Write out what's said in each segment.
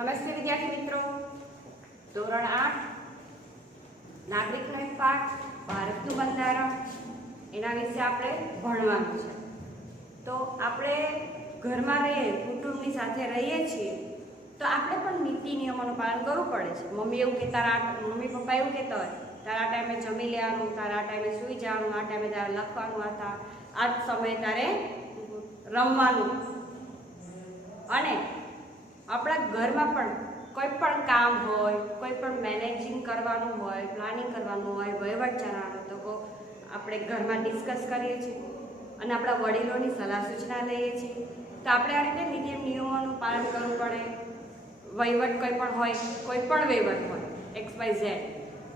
નમસ્તે વિદ્યાર્થી મિત્રો, ધોરણ 8 નાગરિકનો એક પાઠ ભારતનું બંધારણ એના વિશે આપણે ભણવાનું છે. તો આપણે ઘરમાં રહીએ, કુટુંબની સાથે રહીએ છીએ તો આપણે પણ નીતિ નિયમોનું પાલન કરવું પડે છે. મમ્મી પપ્પા એવું કહેતા હોય તારા ટાઈમે જમી લેવાનું, તારા ટાઈમે સૂઈ જવાનું, આ ટાઈમે તારે લખવાનું, આ જ સમયે તારે રમવાનું. અને આપણા ઘરમાં પણ કોઈ પણ કામ હોય, કોઈ પણ મેનેજિંગ કરવાનું હોય, પ્લાનિંગ કરવાનું હોય, વહીવટ ચલાવવાનો તો આપણે ઘરમાં ડિસ્કસ કરીએ છીએ અને આપણા વડીલોની સલાહ સૂચના લઈએ છીએ. તો આપણે આ રીતે નીતિ નિયમોનું પાલન કરવું પડે. વહીવટ કોઈ પણ હોય, કોઈ પણ વહીવટ હોય XYZ,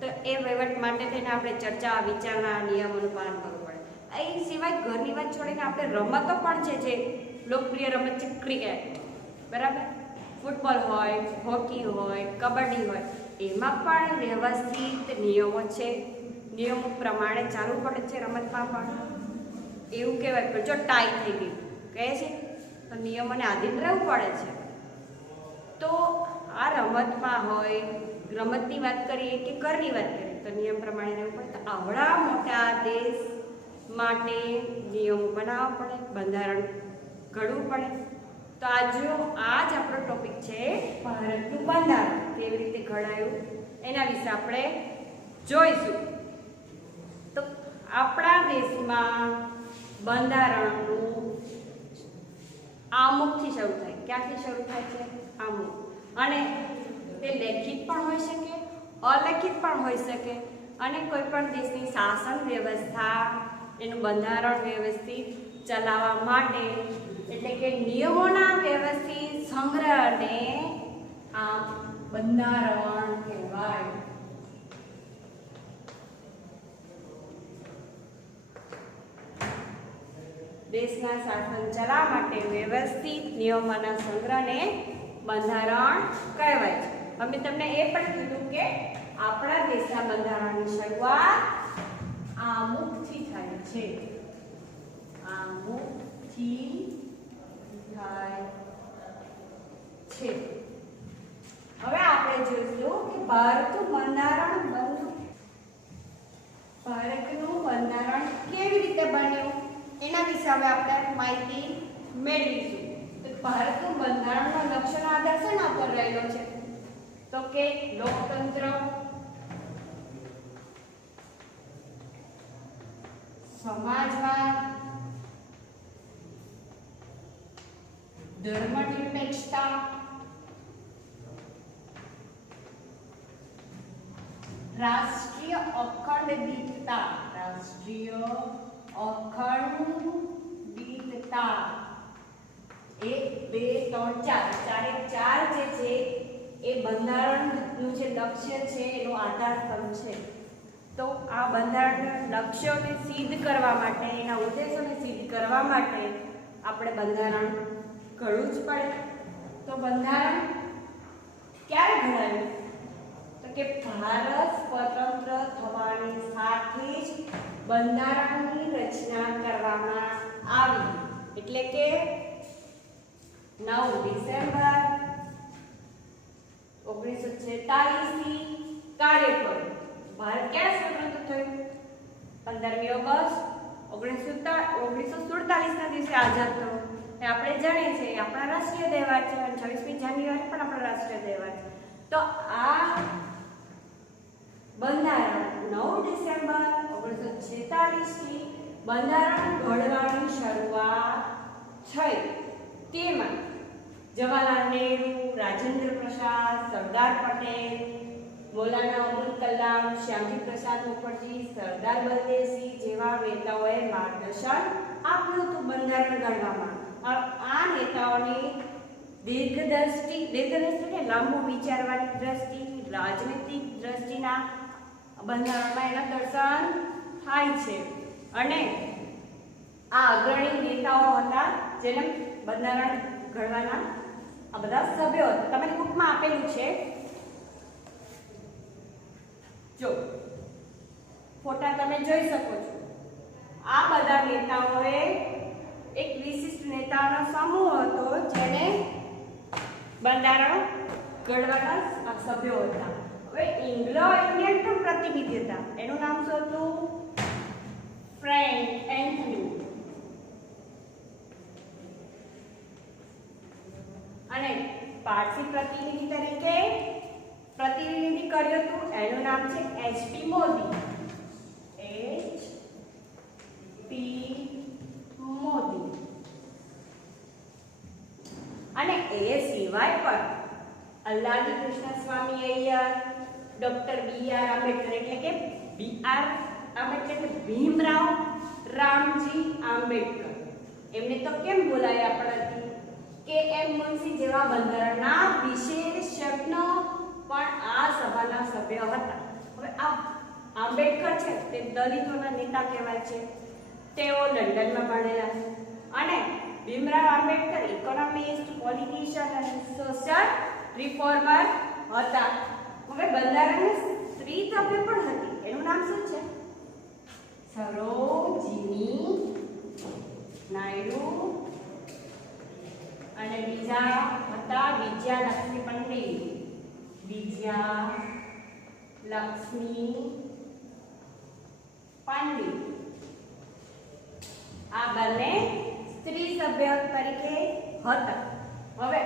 તો એ વહીવટ માટે થઈને આપણે ચર્ચા વિચારણા નિયમોનું પાલન કરવું પડે. એ સિવાય ઘરની વાત છોડીને આપણે રમતો પણ છે, જે લોકપ્રિય રમત છે ક્રિકેટ, બરાબર, ફૂટબોલ હોય, હોકી હોય, કબડ્ડી હોય, એમાં પણ વ્યવસ્થિત નિયમો છે. નિયમો પ્રમાણે ચાલવું પડે છે. રમતમાં પણ એવું કહેવાય કે જો ટાઈ થઈ ગઈ કહે છે તો નિયમોને આધીન રહેવું પડે છે. તો આ રમતમાં હોય, રમતની વાત કરીએ કે ઘરની વાત કરીએ તો નિયમ પ્રમાણે રહેવું પડે. તો આવડા મોટા દેશ માટે નિયમો બનાવવા પડે, બંધારણ ઘડવું પડે. તો આ જ આપણો ટોપિક છે, ભારતનું બંધારણ કેવી રીતે ઘડાયું એના વિશે આપણે જોઈશું. તો આપણા દેશમાં બંધારણનું આમુખથી શરૂ થાય. ક્યાંથી શરૂ થાય છે? આમુખ. અને તે લેખિત પણ હોઈ શકે, અલેખિત પણ હોઈ શકે. અને કોઈ પણ દેશની શાસન વ્યવસ્થા, એનું બંધારણ વ્યવસ્થિત ચલાવવા માટે, એટલે કે નિયમોના વ્યવસ્થિત સંગ્રહને આ બંધારણ કહેવાય. દેશના શાસન ચલાવવા માટે વ્યવસ્થિત નિયમોના સંગ્રહને બંધારણ કહેવાય છે. અમે તમને એ પણ કીધું કે આપણા દેશના બંધારણની શરૂઆત આમુખથી થાય છે. આમુખથી થાય છે. હવે આપણે જોઈશું કે ભારતનું બંધારણ કેવી રીતે બન્યું એના વિશે હવે આપણે માહિતી મેળવીશું. તો ભારતનું બંધારણનો લક્ષ્યનો આધાર શેના પર રહેલો છે? તો કે લોકતંત્ર, સમાજવાદ, ધર્મનિરપેક્ષતા, રાષ્ટ્રીય અખંડિતતા, એક બે ત્રણ ચાર જે છે એ બંધારણનું જે લક્ષ્ય છે એનો આધાર સ્તંભ છે. તો આ બંધારણના લક્ષ્યોને સિદ્ધ કરવા માટે, એના ઉદ્દેશોને સિદ્ધ કરવા માટે આપણે બંધારણ ઘડવું જ પડે. તો બંધારણ ક્યારે ઘડાયું? તો કે ભારત સ્વતંત્ર થવાની સાથે જ બંધારણની રચના કરવામાં આવી. એટલે કે 9 ડિસેમ્બર 1946 થી કાર્ય કર્યું. ભારત ક્યારે સ્વતંત્ર થયું? 15મી ઓગસ્ટ 1947 ના દિવસે આઝાદ થયો. એ આપણે જાણીએ છીએ, આપણા રાષ્ટ્રીય તહેવાર છે. અને 26મી જાન્યુઆરી પણ આપણો રાષ્ટ્રીય તહેવાર છે. તો આ બંધારણ 9 ડિસેમ્બર 1946 થી બંધારણ ઘડવાની શરૂઆત થઈ. તેમાં જવાહરલાલ નહેરુ, રાજેન્દ્ર પ્રસાદ, સરદાર પટેલ, મૌલાના અબુલ કલામ, શ્યામજી પ્રસાદ મુખર્જી, સરદાર બલદેવસિંહ જેવા નેતાઓએ માર્ગદર્શન આપ્યું હતું બંધારણ ઘડવામાં. આ નેતાઓની દીર્ઘદ્રષ્ટિ કે લાંબુ વિચારવાની દ્રષ્ટિ, રાજનૈતિક દ્રષ્ટિના બંધારણમાં એના દર્શન થાય છે. અને આ અગ્રણી નેતાઓ હતા જેને બંધારણ ઘડવાના આ બધા સભ્યો હતા. તમારી બુકમાં આપેલું છે, જો ફોટા તમે જોઈ શકો છો. આ બધા નેતાઓએ એક વિશિષ્ટ નેતાઓનો સમૂહ હતો જેને બંધારણ ઘડવાના સભ્યો હતા. હવે એંગ્લો ઇન્ડિયન પણ પ્રતિનિધિ હતા. એનું નામ શું હતું? Frank Anthony. અને પારસી પ્રતિનિધિ તરીકે પ્રતિનિધિ કર્યું હતું. એનું નામ છે એચ.પી. મોદી. એચ.પી. મોદી. અને એ સિવાય પણ અલ્લાદી કૃષ્ણ સ્વામી અય્યર, ડોક્ટર બી.આર. આંબેડકર એટલે કે બી.આર. આંબેડકર એટલે ભીમરાવ રામજી આંબેડકર. એમને તો કેમ બોલાયા આપણાથી? કે એમ મુનશી જેવા બંધારણના વિશેષજ્ઞ પણ આ સભાના સભ્ય હતા. હવે આ આંબેડકર છે તે દલિતોના નેતા કહેવાય છે. તેઓ લંડનમાં ભણેલા અને ભીમરાવ આંબેડકર ઇકોનોમિસ્ટ, પોલિટિશિયન અને સોશિયલ રિફોર્મર હતા. હવે બંધારણની સ્ત્રી સભ્ય પણ હતી. એનું નામ શું છે? સરોજિની નાયડુ. અને બીજા હતા વિજયાલક્ષ્મી પંડિત. વિજયાલક્ષ્મી પંડિત. આ બંને સ્ત્રી સભ્ય તરીકે હતા. હવે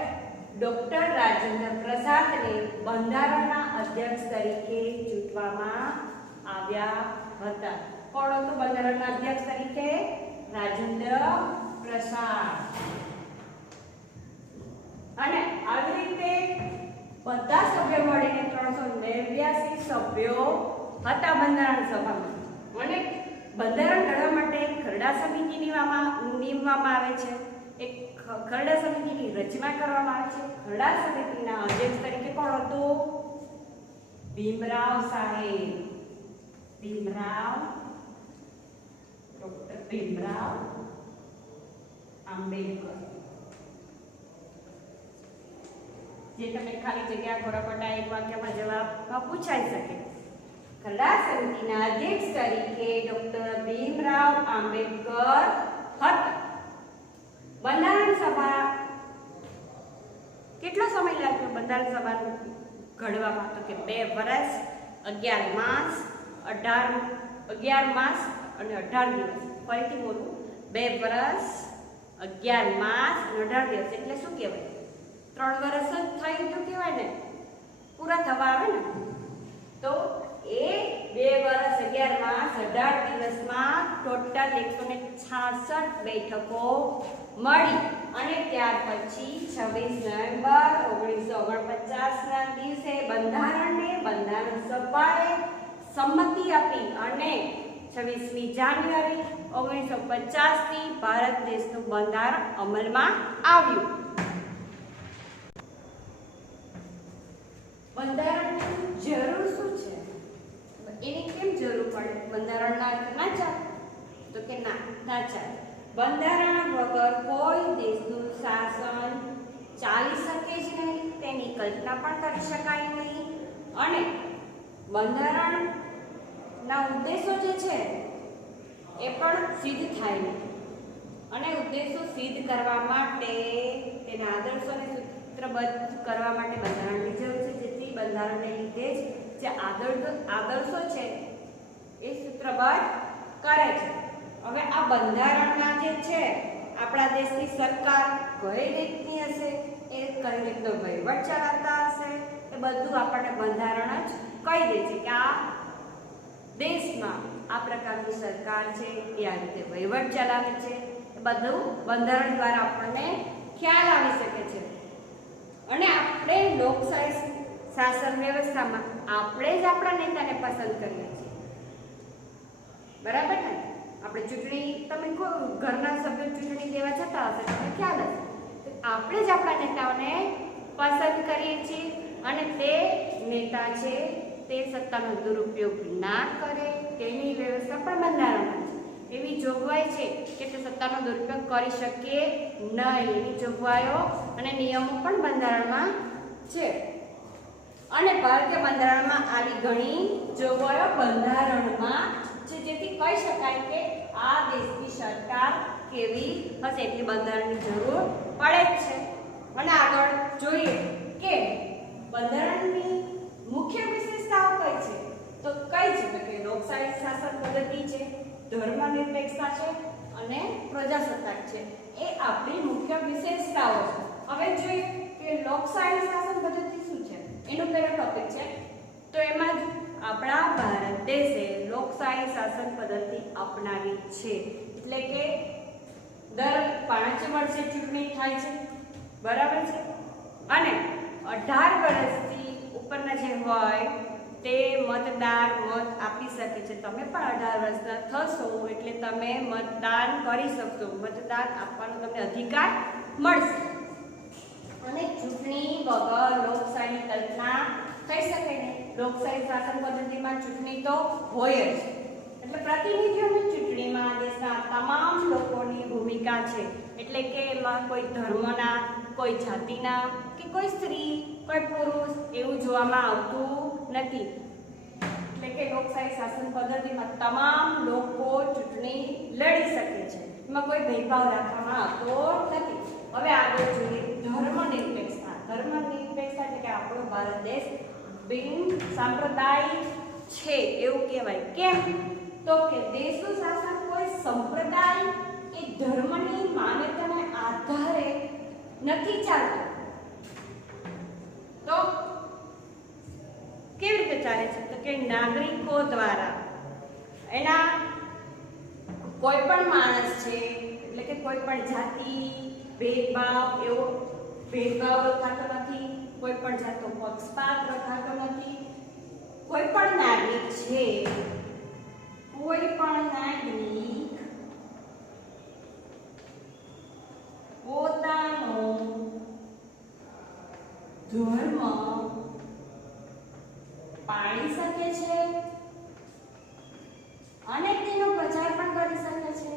ડોક્ટર રાજેન્દ્ર પ્રસાદને બંધારણના અધ્યક્ષ તરીકે ચૂંટવામાં આવ્યા હતા. કોણ હતું બંધારણના અધ્યક્ષ તરીકે? રાજેન્દ્ર પ્રસાદ. અને આવી રીતે બધા સભ્યો મળીને 389 સભ્યો હતા બંધારણ સભામાં. અને બંધારણ ઘડવા માટે ખરડા સમિતિ નીમવામાં આવે છે. એક ખરડા સમિતિની રચના કરવામાં આવે છે. ખરડા સમિતિના અધ્યક્ષ તરીકે કોણ હતું? ભીમરાવ સાહેબ. ડોક્ટર ભીમરાવ આંબેડકર. જે તમે ખાલી જગ્યા ખોરાકોટા એક વાક્યમાં જવાબ પૂછાઈ શકે. ખરડા સમિતિના અધ્યક્ષ તરીકે ડોક્ટર ભીમરાવ આંબેડકર હતા. બંધારણ સભા કેટલો સમય લાગ્યો બંધારણ સભાનું ઘડવામાં? તો કે 2 વર્ષ 11 માસ 11 માસ અને 18 દિવસ. ફરીથી બોલું, 2 વર્ષ 11 માસ અને 18 દિવસ. એટલે શું કહેવાય? 3 વર્ષ જ થઈ ગયું કહેવાય ને, પૂરા થવા આવે ને. તો એ 2 વર્ષ 11 માસ 18 દિવસમાં ટોટલ 166 બેઠકો મળી. અને ત્યાર પછી 26 નવેમ્બર 1949ના દિવસે બંધારણ સભાએ સંમતિ આપી અને 26મી જાન્યુઆરી 1950 થી ભારત દેશનું બંધારણ અમલમાં આવ્યું. બંધારણની જરૂર શું છે? એની કેમ જરૂર પડે? બંધારણના ના ચાલે? તો કે ના ચાલે. બંધારણ વગર કોઈ દેશનું શાસન ચાલી શકે જ નહીં. તેની કલ્પના પણ કરી શકાય નહીં. અને બંધારણના ઉદ્દેશો જે છે એ પણ સિદ્ધ થાય નહીં. અને ઉદ્દેશો સિદ્ધ કરવા માટે તેના આદર્શોને સૂત્રબદ્ધ કરવા માટે બંધારણની જરૂર છે. જેથી બંધારણને લીધે જ જે આદર્શો છે એ સૂત્રબદ્ધ કરે છે. હવે આ બંધારણમાં જે છે આપણા દેશની સરકાર કઈ રીતની હશે, એ કઈ રીતનો વહીવટ ચલાવતા હશે, એ બધું આપણને બંધારણ જ કહી દે છે કે આ દેશમાં આ પ્રકારની સરકાર છે, એ આ રીતે વહીવટ ચલાવે છે. એ બધું બંધારણ દ્વારા આપણને ખ્યાલ આવી શકે છે. અને આપણે લોકશાહી શાસન વ્યવસ્થામાં આપણે જ આપણા નેતાને પસંદ કરીએ છીએ. બરાબર ને? આપણે ચૂંટણી, તમે ઘરના સભ્યો ચૂંટણી દેવા જતા હશે, તમને ખ્યાલ હશે. આપણે જ આપણા નેતાઓને પસંદ કરીએ છીએ. અને તે નેતા છે તે સત્તાનો દુરુપયોગ ના કરે તેની વ્યવસ્થા પણ બંધારણમાં છે. એવી જોગવાઈ છે કે તે સત્તાનો દુરુપયોગ કરી શકે નહીં. એની જોગવાઈઓ અને નિયમો પણ બંધારણમાં છે. અને ભારતીય બંધારણમાં આવી ઘણી જોગવાઈઓ બંધારણમાં છે, જેથી કહી શકાય કે આ દેશની સરકાર કેવી હશે. એટલી બંધારણની જરૂર પડે જ છે. અને આગળ જોઈએ કે અને પ્રજાસત્તાક છે એ આપણી મુખ્ય વિશેષતાઓ છે. હવે જોઈએ કે લોકશાહી શાસન પદ્ધતિ શું છે, એનો પહેલો ટોપિક છે. તો એમાં આપણા ભારત દેશે લોકશાહી શાસન પદ્ધતિ અપનાવી છે. એટલે કે દર 5 વર્ષે ચૂંટણી થાય છે, બરાબર છે, અને 18 વર્ષથી ઉપરના જે હોય તે મતદાર મત આપી શકે છે. તમે પણ 18 વર્ષના થશો એટલે તમે મતદાન કરી શકશો, મતદાન આપવાનો તમને અધિકાર મળશે. અને ચૂંટણી વગર લોકશાહીની કલ્પના થઈ શકે નહીં. લોકશાહી શાસન પદ્ધતિમાં ચૂંટણી તો હોય જ, એટલે પ્રતિનિધિઓની ચૂંટણીમાં દેશના તમામ લોકોની ભૂમિકા છે. એટલે કે એમાં કોઈ ધર્મના, કોઈ જાતિના કે કોઈ સ્ત્રી, કોઈ પુરુષ એવું જોવામાં આવતું નથી. એટલે કે લોકશાહી શાસન પદ્ધતિમાં તમામ લોકો ચૂંટણી લડી શકે છે, એમાં કોઈ ભેદભાવ રાખવામાં આવતો નથી. હવે આગળ જોઈએ ધર્મનિરપેક્ષતા. ધર્મનિરપેક્ષતા એટલે કે આપણો ભારત દેશ બિન સાંપ્રદાયિક છે એવું કહેવાય. કેમ? તો કે દેશનું શાસન કોઈ સંપ્રદાય કે ધર્મની માન્યતાના આધારે નથી ચાલતું. તો કેવી રીતે ચાલે છે? તો કે નાગરિકો દ્વારા એના કોઈ પણ માણસ છે, એટલે કે કોઈ પણ જાતિ ભેદભાવ એવો ભેદભાવ રખાતો નથી, કોઈ પણ જાતનો પક્ષપાત રખાતો નથી. કોઈ પણ નાગરિક છે, કોઈ પણ નાગરિક પોતાનો ધર્મ પાળી શકે છે અને તેનો પ્રચાર પણ કરી શકે છે.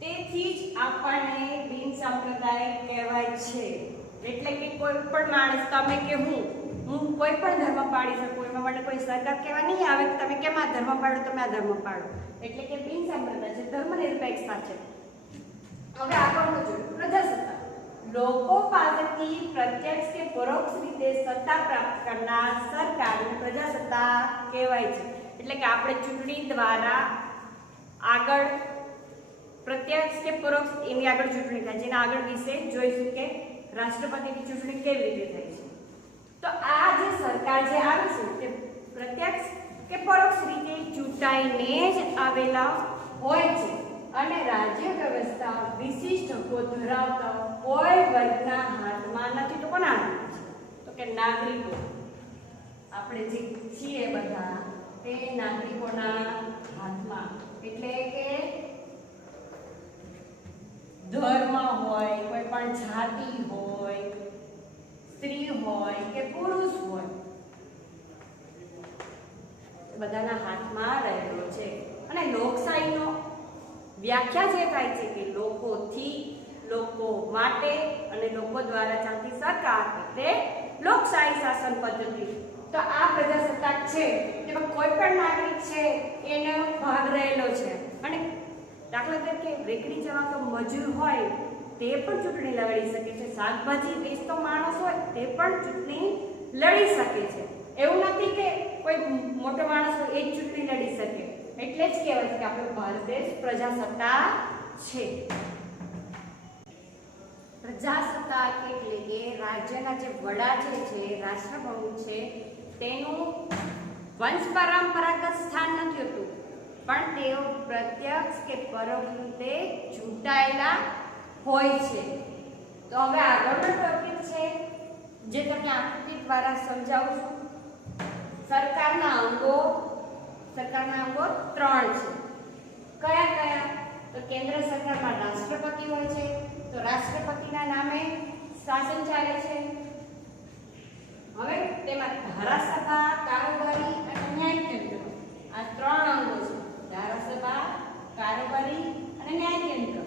તેથી જ આપણને બિન સાંપ્રદાયિક કહેવાય છે. એટલે કે કોઈ પણ માણસ, તમે કે હું કોઈ પણ ધર્મ પાળી શકું, એમાં મને કોઈ સરકાર કહેવા નહીં આવે કે તમે કેમ આ ધર્મ પાડો, તમે આ ધર્મ પાડો. એટલે કે બિન સાંપ્રદાય છે, ધર્મનિરપેક્ષતા છે. હવે આગળનું જોઈએ પ્રજાસત્તાક. લોકો પાસેથી પ્રત્યક્ષ કે પરોક્ષ રીતે સત્તા પ્રાપ્ત કરનાર સરકારને પ્રજાસત્તાક કહેવાય છે. એટલે કે આપણે ચૂંટણી દ્વારા આગળ પ્રત્યક્ષ કે પરોક્ષ એની આગળ ચૂંટણી થાય, જેના આગળ વિશે જોઈશું કે રાષ્ટ્રપતિની ચૂંટણી કેવી રીતે થાય છે. તો આ જે સરકાર જે આવે છે તે પ્રત્યક્ષ કે પરોક્ષ રીતે ચૂંટાઈને જ આવેલા હોય છે અને રાજ્ય વ્યવસ્થા વિશિષ્ટ હકો ધરાવતા કોઈ વર્ગના હાથમાં નથી. તો કોના હાથમાં છે? તો કે નાગરિકો. આપણે જે છીએ બધા તે નાગરિકોના હાથમાં. એટલે કે ધર્મ હોય, કોઈ પણ જાતિ હોય, સ્ત્રી હોય કે પુરુષ હોય, બધાના હાથમાં રહેલો છે. અને લોકશાહીનો વ્યાખ્યા જે થાય છે કે લોકોથી, લોકો માટે અને લોકો દ્વારા ચાલતી સરકાર એટલે લોકશાહી શાસન પદ્ધતિ. તો આ પ્રજાસત્તાક છે તેમાં કોઈ પણ નાગરિક છે એનો ભાગ રહેલો છે. અને દાખલા તરીકે રેકડી ચલાવતો મજૂર હોય તે પણ ચૂંટણી લડી શકે છે, શાકભાજી વેચતો માણસ હોય તે પણ ચૂંટણી લડી શકે છે. એવું નથી કે કોઈ મોટો માણસ હોય એ જ ચૂંટણી લડી શકે. એટલે જ કહેવાય છે કે આપણો ભારત દેશ પ્રજાસત્તાક છે. પ્રજાસત્તાક એટલે કે રાજ્યના જે વડા જે છે, રાષ્ટ્રપ્રમુખ છે, તેનું વંશ પરંપરાગત સ્થાન નથી હોતું, પણ તેઓ પ્રત્યક્ષ કે પરોક્ષ રીતે ચૂંટાયેલા હોય છે. તો હવે આગળનો ટોપિક છે જે તમને આકૃતિ દ્વારા સમજાવું છું. સરકારના અંગો 3 છે. કયા કયા? તો કેન્દ્ર સરકારમાં રાષ્ટ્રપતિ હોય છે, તો રાષ્ટ્રપતિના નામે શાસન ચાલે છે. હવે તેમાં ધારાસભા, કારોબારી અને ન્યાયિક તંત્ર આ 3 અંગો છે. ધારાસભા, કારોબારી અને ન્યાયિક તંત્ર.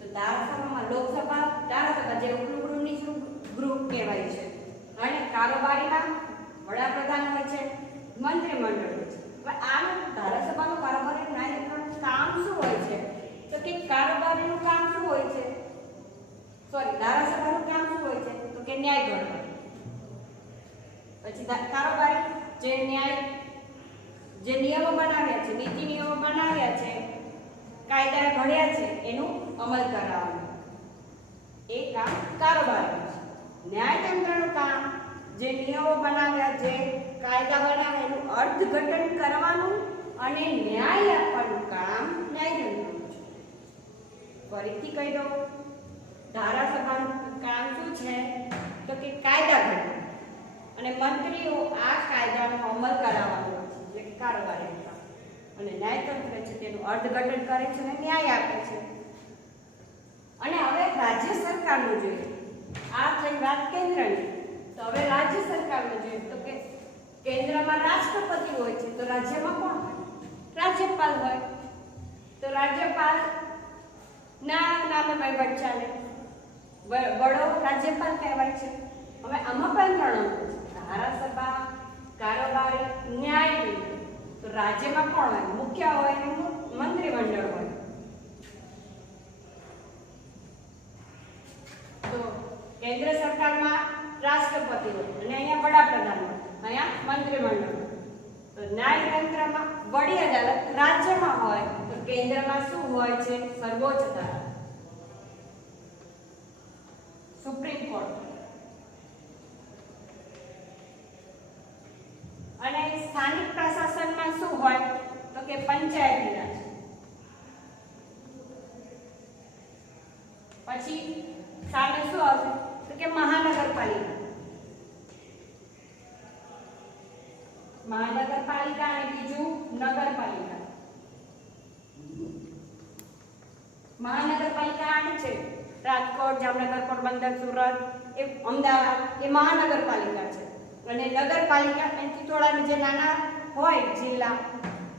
તો ધારાસભામાં લોકસભા, ધારાસભા જે ઉપલું નીચલું ગૃહ કહેવાય છે, અને કારોબારીમાં વડાપ્રધાન હોય છે, મંત્રીમંડળ હોય છે. હવે આનું ધારાસભાનું કારોબારી ન્યાયિક તંત્રનું કામ શું હોય છે? તો કે કારોબારીનું કામ શું હોય છે? ધારાસભાનું કામ શું હોય છે? તો કે ન્યાય ઘડવાનું. જે નિયમો બનાવ્યા છે, નીતિ નિયમો બનાવ્યા છે, કાયદા ઘડ્યા છે, એનું અમલ કરાવવાનું એ કામ કારોબારીનું છે. ન્યાયતંત્રનું કામ જે નિયમો બનાવ્યા છે, કાયદા બનાવ્યા એનું અર્થઘટન કરવાનું અને ન્યાય આપવાનું કામ ન્યાયતંત્રનું છે. ફરીથી કહી દઉં, ધારાસભાનું કામ શું છે તો કે કાયદા ઘડવાનું અને મંત્રીઓ આ કાયદાનો અમલ કરાવવાનો હોય છે, એટલે કે કારોબારીનું કામ. અને ન્યાયતંત્ર છે તેનું અર્થઘટન કરે છે અને ન્યાય આપે છે. અને હવે રાજ્ય સરકારનું જોઈએ. આ થઈ વાત કેન્દ્રની, તો હવે રાજ્ય સરકારનું જોઈએ તો કે કેન્દ્રમાં રાષ્ટ્રપતિ હોય છે, તો રાજ્યમાં કોણ હોય? રાજ્યપાલ હોય. તો રાજ્યપાલ ના નામે વહીવટ ચાલે, વડો રાજ્યપાલ કહેવાય છે. હવે આમાં પણ ત્રણ અંગો છે: ધારાસભા, કારોબારી, ન્યાયતંત્ર. તો રાજ્યમાં કોણ હોય? મુખ્ય હોય, મંત્રીમંડળ હોય. તો કેન્દ્ર સરકારમાં રાષ્ટ્રપતિ હોય અને અહીંયા વડાપ્રધાન હોય, અહીંયા મંત્રીમંડળ હોય. તો ન્યાયતંત્રમાં વડી અદાલત રાજ્યમાં હોય, તો કેન્દ્રમાં શું હોય છે? સર્વોચ્ચ અદાલત, સુપ્રીમ કોર્ટ. અને સ્થાનિક પ્રશાસનમાં શું હોય તો કે પંચાયતી રાજ. પછી સામે શું આવશે તો કે મહાનગરપાલિકા. મહાનગરપાલિકા અને બીજું નગરપાલિકા. મહાનગરપાલિકા આઠ છે: રાજકોટ, જામનગર, પોરબંદર, સુરત, એ અમદાવાદ, એ મહાનગરપાલિકા છે. અને નગરપાલિકા એનાથી થોડા જે નાના હોય જિલ્લા,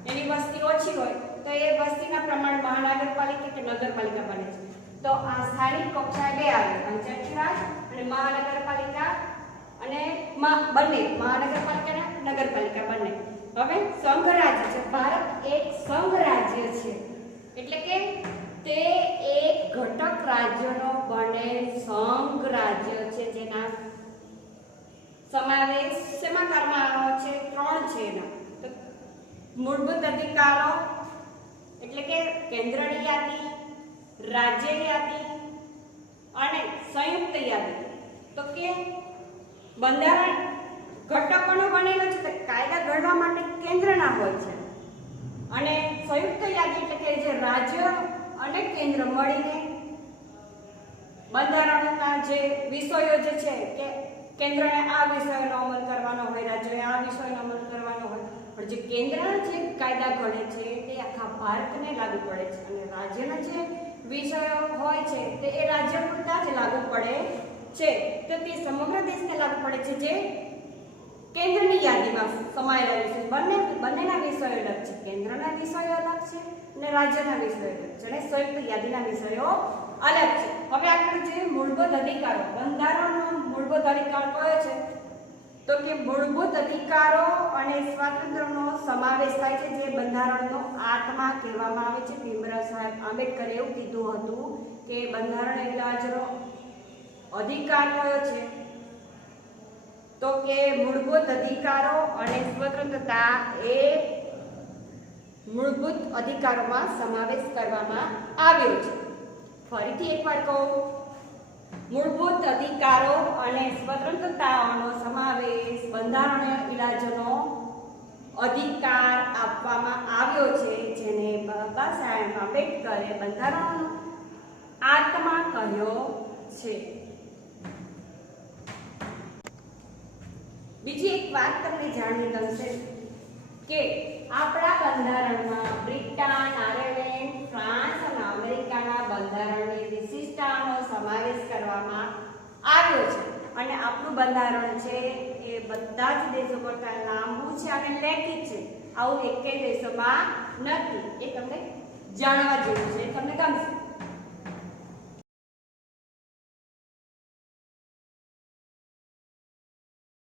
એની વસ્તી ઓછી હોય, તો એ વસ્તીના પ્રમાણે મહાનગરપાલિકા કે નગરપાલિકા બને છે. તો આ સ્થાનિક કક્ષાએ બે આવે: પંચાયતી રાજ અને મહાનગરપાલિકા. અને બંને મહાનગરપાલિકા અને નગરપાલિકા બંને. હવે સંઘ રાજ્ય છે. ભારત એક સંઘ રાજ્ય છે, એટલે કે તે એક ઘટક રાજ્યનો બનેલ સંઘ રાજ્ય છે, જેના સમાવેશ શેમાં કરવામાં આવ્યો છે? ત્રણ છે એના. તો મૂળભૂત અધિકારો એટલે કે કેન્દ્રની યાદી, રાજ્ય યાદી અને સંયુક્ત યાદી. તો કે બંધારણ ઘટકોનો બનેલો છે, તો કાયદા ઘડવા માટે કેન્દ્રના હોય છે. અને સંયુક્ત યાદી એટલે કે જે રાજ્ય અને કેન્દ્ર મળીને બંધારણના જે વિષયો જે છે કે કેન્દ્રએ આ વિષયોનો અમલ કરવાનો હોય, રાજ્યએ આ વિષયોનો અમલ કરવાનો હોય. પણ જે કેન્દ્રના જે કાયદા ઘડે છે તે આખા ભારતને લાગુ પડે છે, અને રાજ્યના જે વિષયો હોય છે તે એ રાજ્ય પૂરતા જ લાગુ પડે છે. તો તે સમગ્ર દેશને લાગુ પડે છે, જે કેન્દ્રની યાદીમાં સમાયેલા વિષય. બંનેના વિષયો અલગ છે. કેન્દ્રના વિષયો અલગ છે અને રાજ્યના વિષયો અલગ છે, અને સંયુક્ત યાદીના વિષયો અલગ છે. હવે આપણે જે મૂળભૂત અધિકારો, બંધારણનો મૂળભૂત અધિકાર કયો છે તો કે મૂળભૂત અધિકારો અને સ્વાતંત્ર્યનો સમાવેશ થાય છે, જે બંધારણનો આત્મા કહેવામાં આવે છે. ભીમરાવ સાહેબ આંબેડકરે એવું કીધું હતું કે બંધારણ રાજ્યનો અધિકાર કયો છે તો કે મૂળભૂત અધિકારો અને સ્વતંત્રતા એ મૂળભૂત અધિકારોમાં સમાવેશ કરવામાં આવ્યો છે. ફરીથી એકવાર કહું, મૂળભૂત અધિકારો અને સ્વતંત્રતાઓનો સમાવેશ બંધારણીય ઇલાજનો અધિકાર આપવામાં આવ્યો છે, જેને બાબા સાહેબ આંબેડકરે બંધારણનો આત્મા કહ્યો છે. બીજી એક વાત તમને જાણવી ગમશે કે આપણા બંધારણમાં બ્રિટન, આયર્લેન્ડ, ફ્રાન્સ અને અમેરિકાના બંધારણની વિશિષ્ટતાનો સમાવેશ કરવામાં આવ્યો છે. અને આપણું બંધારણ છે એ બધા જ દેશો કરતાં લાંબુ છે અને લેખિત છે. આવું એકેય દેશોમાં નથી. એ તમને જાણવા જેવું છે, તમને ગમશે.